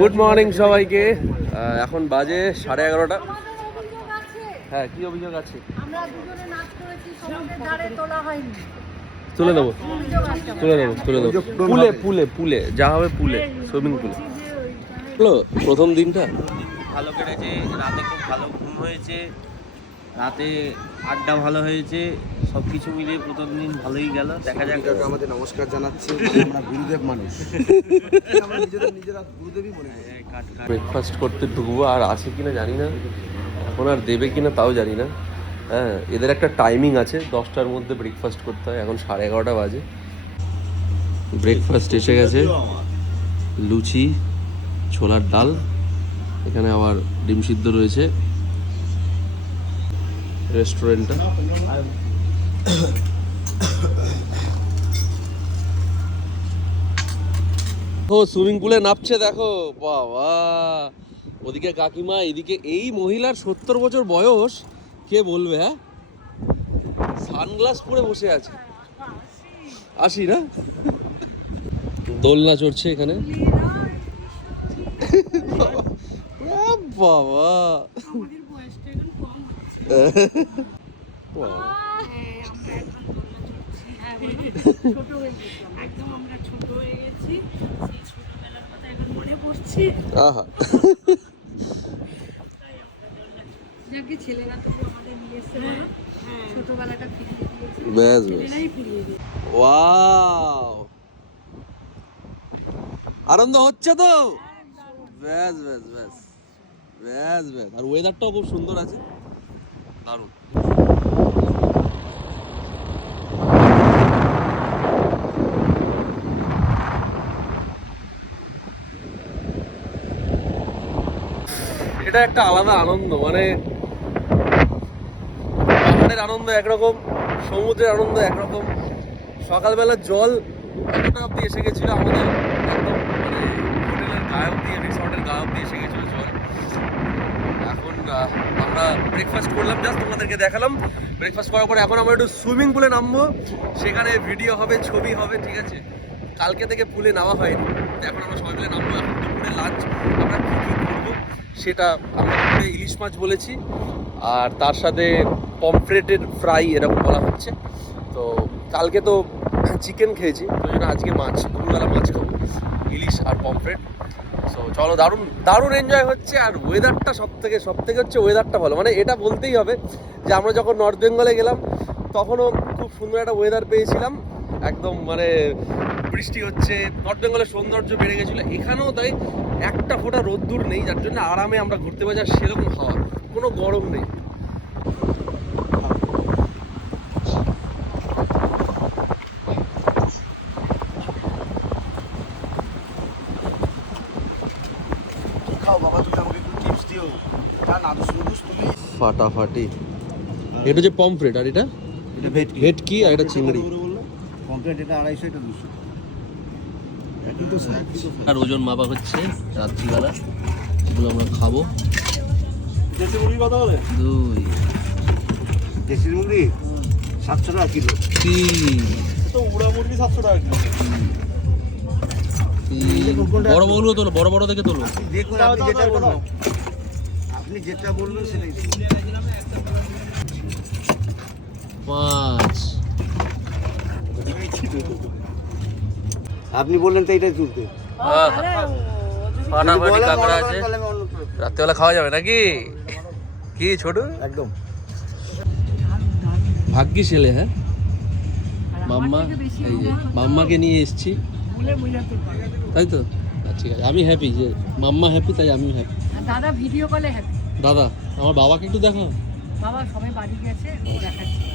Good morning সবাইকে। এখন বাজে 11:30। হ্যাঁ, কি অভিযোগ আছে? আমরা দুজনে নাচ করেছি, সমুদ্রের ধারে তোলা হয়নি। তুলে দেবো, তুলে দেবো। পুলে পুলে পুলে যা হবে, পুলে, সুইমিং পুলে। হলো প্রথম দিনটা ভালো কেটেছে, রাতে খুব ভালো ঘুম হয়েছে, রাতে আড্ডা ভালো হয়েছে, সব কিছু মিলিয়ে প্রথম দিন ভালোই গেল। দেখা যাক। আমাদের নমস্কার জানাচ্ছি, আমরা গুরুদেব মানুষ, আমরা নিজেরা গুরুদেবই মনে করি। ব্রেকফাস্ট করতে ঢুকবো, আর আছে কিনা জানি না, এখন আর দেবে কিনা তাও জানি না। হ্যাঁ, এদের একটা টাইমিং আছে, 10টার মধ্যে ব্রেকফাস্ট করতে হয়। এখন 11:30 বাজে। ব্রেকফাস্ট এসে গেছে, লুচি, ছোলার ডাল, এখানে আবার ডিম সিদ্ধ রয়েছে। রেস্টুরেন্টটা ও সুইমিং পুলে নামছে, দেখো বাবা। ওদিকে কাকিমা, এদিকে এই মহিলার 70 বছর বয়স, কে বলবে? হ্যাঁ, সানগ্লাস পরে বসে আছে। 80 না? দোলনা চড়ছে এখানে। বাবা, আহা, ছেলেরা তো আমাদের নিয়ে এসছে, ছোটবেলাটা ফিরিয়ে দিয়েছে। ব্যাস ছেলেরাই ফিরিয়ে দিয়েছে। ওয়াও, আনন্দ হচ্ছে তো? ব্যাস ব্যাস ব্যাস ব্যাস ব্যাস। আর ওয়েদারটাও খুব সুন্দর আছে, দারুণ। এটা একটা আলাদা আনন্দ, মানে পাহাড়ের আনন্দ একরকম, সমুদ্রের আনন্দ একরকম। সকালবেলা জল এতটা অব্দি এসে গেছিল আমাদের, একদম মানে হোটেলের গায়ে অব্দি, রিসর্টের গায়ে অব্দি এসে গেছিলো জল। এখন আমরা ব্রেকফাস্ট করলাম, জাস্ট তোমাদেরকে দেখালাম। ব্রেকফাস্ট করার পরে এখন আমরা একটু সুইমিং পুলে নামবো, সেখানে ভিডিও হবে, ছবি হবে, ঠিক আছে? কালকে থেকে পুলে নামা হয়নি, এখন আমরা সবাই মিলে নামবো। এখন দুপুরে লাঞ্চ আমরা কী কী করবো সেটা আমরা দুপুরে ইলিশ মাছ বলেছি, আর তার সাথে পমফ্রেটের ফ্রাই এরকম বলা হচ্ছে। তো কালকে তো চিকেন খেয়েছি, তো জন্য আজকে মাছ, দুপুরবেলা মাছ খাবো, ইলিশ আর পমফ্রেট। সো চলো, দারুণ দারুণ এনজয় হচ্ছে। আর ওয়েদারটা সব থেকে হচ্ছে ওয়েদারটা ভালো, মানে এটা বলতেই হবে যে আমরা যখন নর্থ বেঙ্গলে গেলাম তখনও খুব সুন্দর একটা ওয়েদার পেয়েছিলাম, একদম মানে বৃষ্টি হচ্ছে, নর্থ বেঙ্গলের সৌন্দর্য বেড়ে গেছিলো। এখানেও তাই, একটা ফোঁটা রোদ্দুর নেই, যার জন্য আরামে আমরা ঘুরতে পারছি। আর সেরকম হাওয়া, কোনো গরম নেই। ফাটাফাটি। এটা হচ্ছে পমফ্রেট, আর এটা ভেটকি, আর এটা চিংড়ি। পমফ্রেট এটা 250, এটা 200। আর ওজন মাপা হচ্ছে রাত্রিবেলা, এগুলো আমরা খাবো। দেশি মুরগি কত করে? 2 দেশি মুরগি 700 টাকা কিলো। কি তো উড়া মুরগি 700 টাকা কিলো। বড় বড়গুলো তোলো, বড় বড় দেখে তোলো। দেখুন, আপনি যেটা বলবেন, আপনি যেটা বলবেন সেটাই। 5 আপনি বললেন তো এইটাই তুলতে। ফাটাফাটি কাঁকড়া আছে, রাত্রেবেলা খাওয়া যাবে নাকি? কি ছোট, একদম ভাগ্যি ছেলে। হ্যাঁ, মাম্মা, এই যে মাম্মাকে নিয়ে এসেছি, তাই তো? ঠিক আছে, আমি হ্যাপি যে মাম্মা হ্যাপি, তাই আমি হ্যাপি। দাদা ভিডিও কলে হ্যাপি। দাদা, আমার বাবাকে একটু দেখাও। বাবা সবাই বাড়ি গেছে, দেখাচ্ছি।